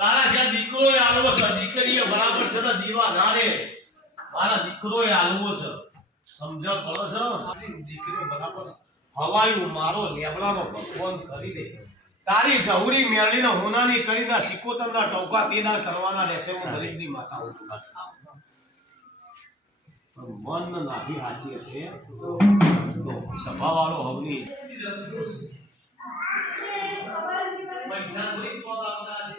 તારા જ્યાં દીકરો એ આલવો છે, દીકરીએ બરાબર છે ને દીવા ના રે. મારા દીકરો એ આલવો છે, સમજણ પડે છે. દીકરી બરાબર હવાયું મારો લેબડાનો ભગવાન કરી દે. તારી જવરી મેળીને હોનાની કરીને સિકોતરના ટોકા તેના કરવાના રહેશે. હું ગરીબની માતા હું મન નાખી સાચી હશે તો સભાવાળો હવની પૈસા થોડી પગ આવતા છે.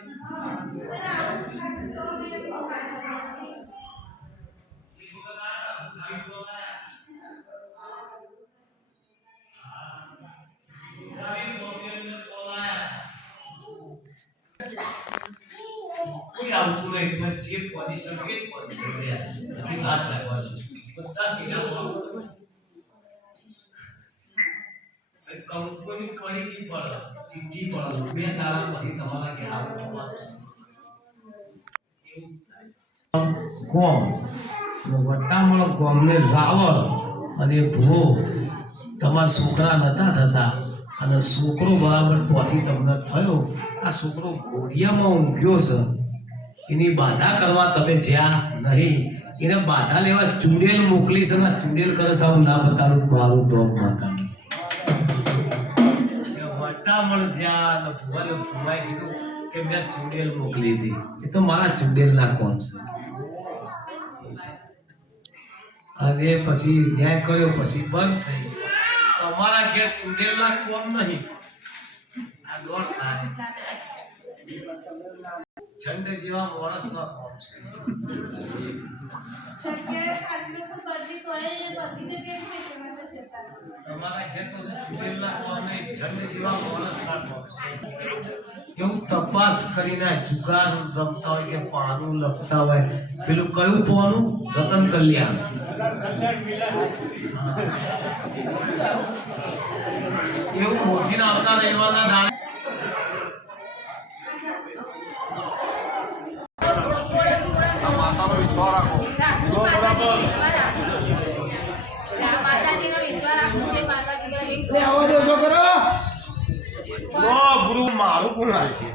કોઈ આવતું નહીં તો જે પોઝિશન કે પોઝિશન રહેશે કે હાથ ચાલવા છે બધા સીધા બોલો કંપની પડી કી પર ચીઠી પર બે તારા પછી તમારા કે આવવાનું કોમ વટ્ટામળો કોમને રાવળ અને ભો તમારા છોકરા નતા થતા અને છોકરો બરાબર તોથી તમને થયો. આ છોકરો ઘોડિયામાં ઊંઘ્યો છે, એની બાધા કરવા તમે જ્યાં નહીં, એને બાધા લેવા ચૂડેલ મોકલી છે. ચૂડેલ કરે છે ના બતાવું મારું ડોમ માતા વટામણ જ્યાં ભુવાને ભુવાએ કીધું કે મેં ચૂડેલ મોકલી હતી. એ તો મારા ચૂડેલના કોમ છે. અને પછી ન્યાય કર્યો પછી બંધ થઈ. તમારા ઘેર ચૂડેલના કોમ નહીં, આ દોડ ખાય છંડ જેવા માણસના કોમ છે. તમારા ઘેર તો ચૂડેલના કોમ નહીં, છંડ જેવા માણસના કોમ છે. એવું તપાસ કરીને જુગાર રમતા હોય કે પાનું લખતા હોય, પેલું કયું પાનું? રતન કલ્યાણ. એવું મોતીના આવતા રહેવાના દાણે માતાનો વિશ્વાસ રાખો. ગુરુ મારું ગુણ છે.